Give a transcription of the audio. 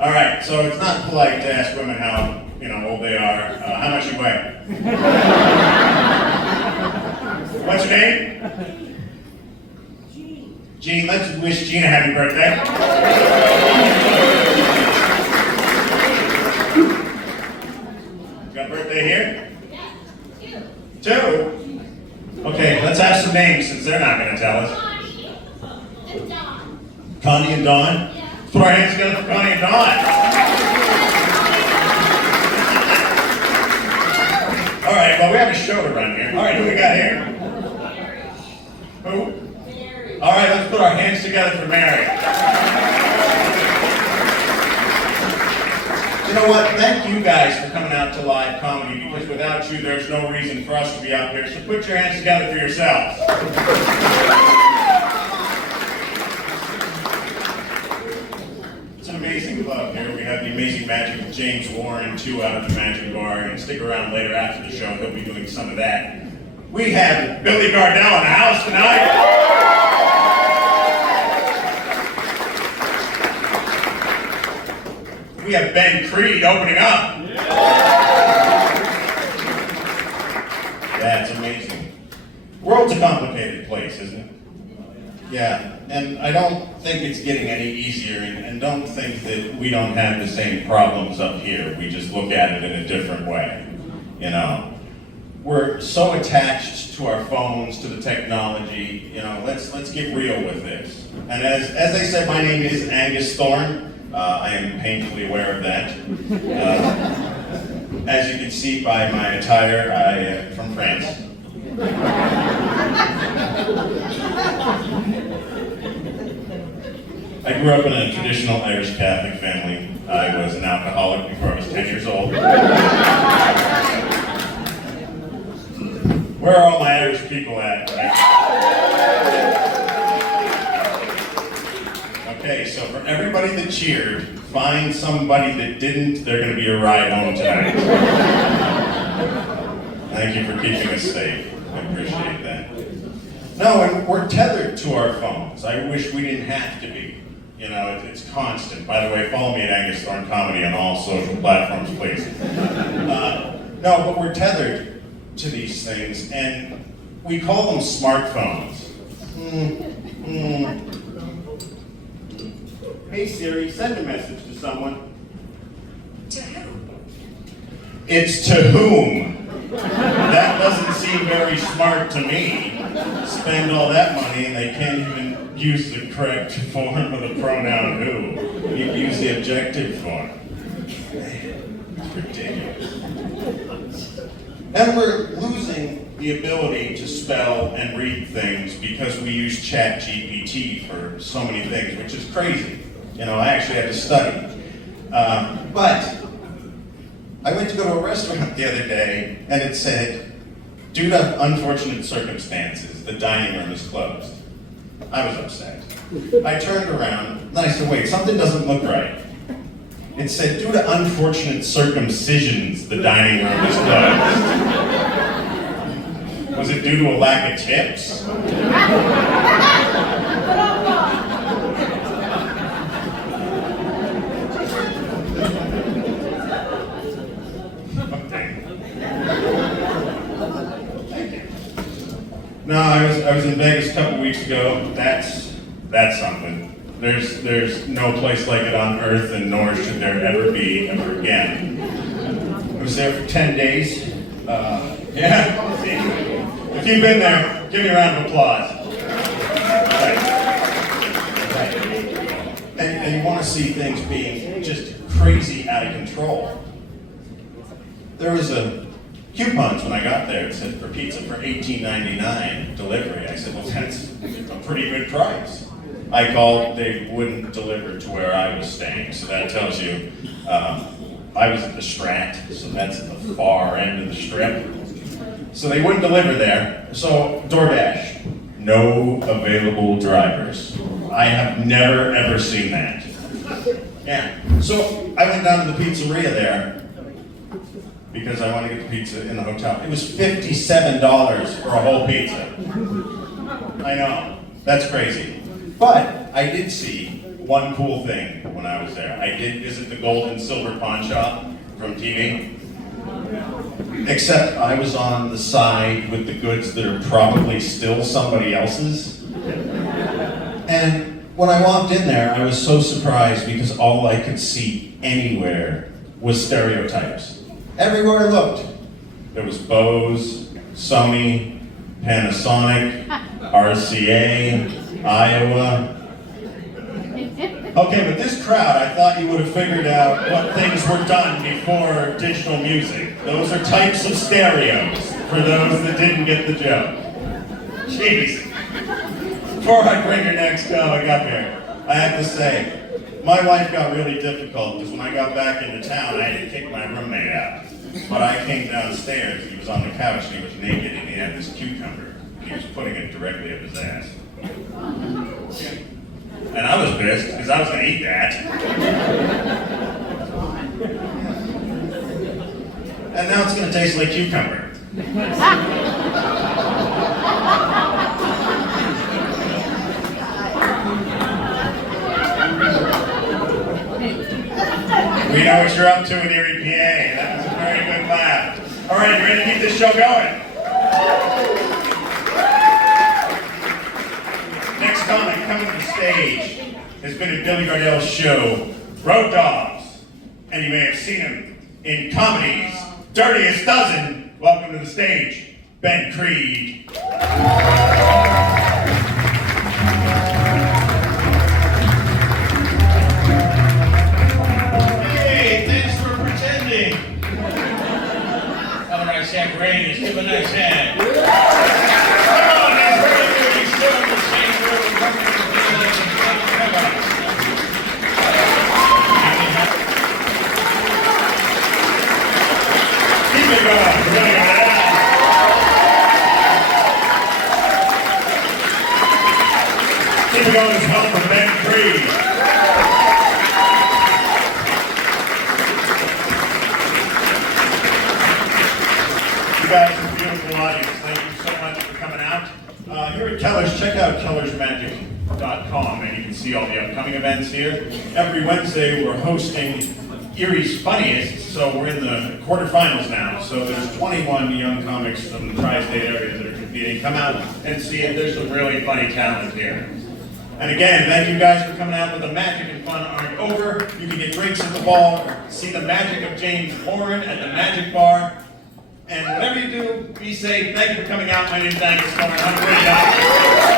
All right, so it's not polite to ask women how old they are. How much you weigh? What's your name? Jean. Let's wish Jean a happy birthday. Got a birthday here? Yeah, Two? Okay, let's have some names since they're not going to tell us. Connie and Dawn. Connie and Dawn? Yeah. Let's put our hands together for Connie and Dawn. All right, well, we have a show to run here. All right, who we got here? Who? Mary. All right, let's put our hands together for Mary. You know what? Thank you guys for coming out to live comedy, because without you, there's no reason for us to be out here. So put your hands together for yourselves. It's an amazing club here. We have the amazing magic of James Warren, 2 out of the Magic Bar, and stick around later after the show. He'll be doing some of that. We have Billy Gardell in the house tonight. We have Ben Creed opening up. That's amazing. World's a complicated place, isn't it? Yeah, and I don't think it's getting any easier, and don't think that we don't have the same problems up here. We just look at it in a different way, We're so attached to our phones, to the technology, let's get real with this. And as I said, my name is Angus Thorne. I am painfully aware of that. As you can see by my attire, I am from France. I grew up in a traditional Irish Catholic family. I was an alcoholic before I was 10 years old. Where are all my Irish people at? Okay, so for everybody that cheered, find somebody that didn't. They're going to be a ride home tonight. Thank you for keeping us safe. I appreciate that. No, and we're tethered to our phones. I wish we didn't have to be. It's constant. By the way, follow me at Angus Thorne Comedy on all social platforms, please. No, but we're tethered to these things, and we call them smartphones. Hey Siri, send a message to someone. To who? It's to whom? That doesn't seem very smart to me. Spend all that money and they can't even use the correct form of the pronoun who. You use the objective form. It's ridiculous. And we're losing the ability to spell and read things because we use ChatGPT for so many things, which is crazy. I actually had to study. But I went to go to a restaurant the other day, and it said, due to unfortunate circumstances, the dining room is closed. I was upset. I turned around, and I said, wait, something doesn't look right. It said, due to unfortunate circumcisions, the dining room is closed. Was it due to a lack of tips? No, I was in Vegas a couple weeks ago. That's something. There's no place like it on earth, and nor should there ever be ever again. I was there for 10 days. Yeah. If you've been there, give me a round of applause. Right. And you want to see things being just crazy out of control. There was coupons when I got there. It said for pizza for $18.99 delivery. I said, well, that's a pretty good price. I called, they wouldn't deliver to where I was staying, so that tells you I was at the Strat, so that's at the far end of the strip. So they wouldn't deliver there. So DoorDash, no available drivers. I have never ever seen that. Yeah. So I went down to the pizzeria there because I wanted to get the pizza in the hotel. It was $57 for a whole pizza. I know, that's crazy. But I did see one cool thing when I was there. I did visit the gold and silver pawn shop from TV. Except I was on the side with the goods that are probably still somebody else's. And when I walked in there, I was so surprised because all I could see anywhere was stereotypes. Everywhere I looked, there was Bose, Sony, Panasonic, RCA, Iowa. Okay, but this crowd, I thought you would have figured out what things were done before digital music. Those are types of stereos, for those that didn't get the joke. Jeez. Before I bring your next comic up here, I have to say, my life got really difficult because when I got back into town, I had to kick my roommate out. But I came downstairs, he was on the couch and he was naked and he had this cucumber. He was putting it directly up his ass. And I was pissed because I was going to eat that. And now it's going to taste like cucumber. We know what you're up to in Erie, PA. That was a very good laugh. All right, you ready to keep this show going? Next comic coming to the stage has been at Billy Gardell's show, Road Dogs. And you may have seen him in comedies, Dirtiest Dozen. Welcome to the stage, Ben Creed. Great, give a nice hand. Come on, he's very good. He's still in the same room. Keep it going. We're gonna go down. Keep it going as well for Ben Creed. You guys are a beautiful audience. Thank you so much for coming out. Here at Kellar's, check out kellarsmagic.com and you can see all the upcoming events here. Every Wednesday we're hosting Erie's Funniest, so we're in the quarterfinals now. So there's 21 young comics from the tri-state area that are competing. Come out and see it. There's some really funny talent here. And again, thank you guys for coming out, but the magic and fun aren't over. You can get drinks at the ball, see the magic of James Warren at the Magic Bar. And whatever you do, be safe. Thank you for coming out. My name is Angus Kellar. Have a great night.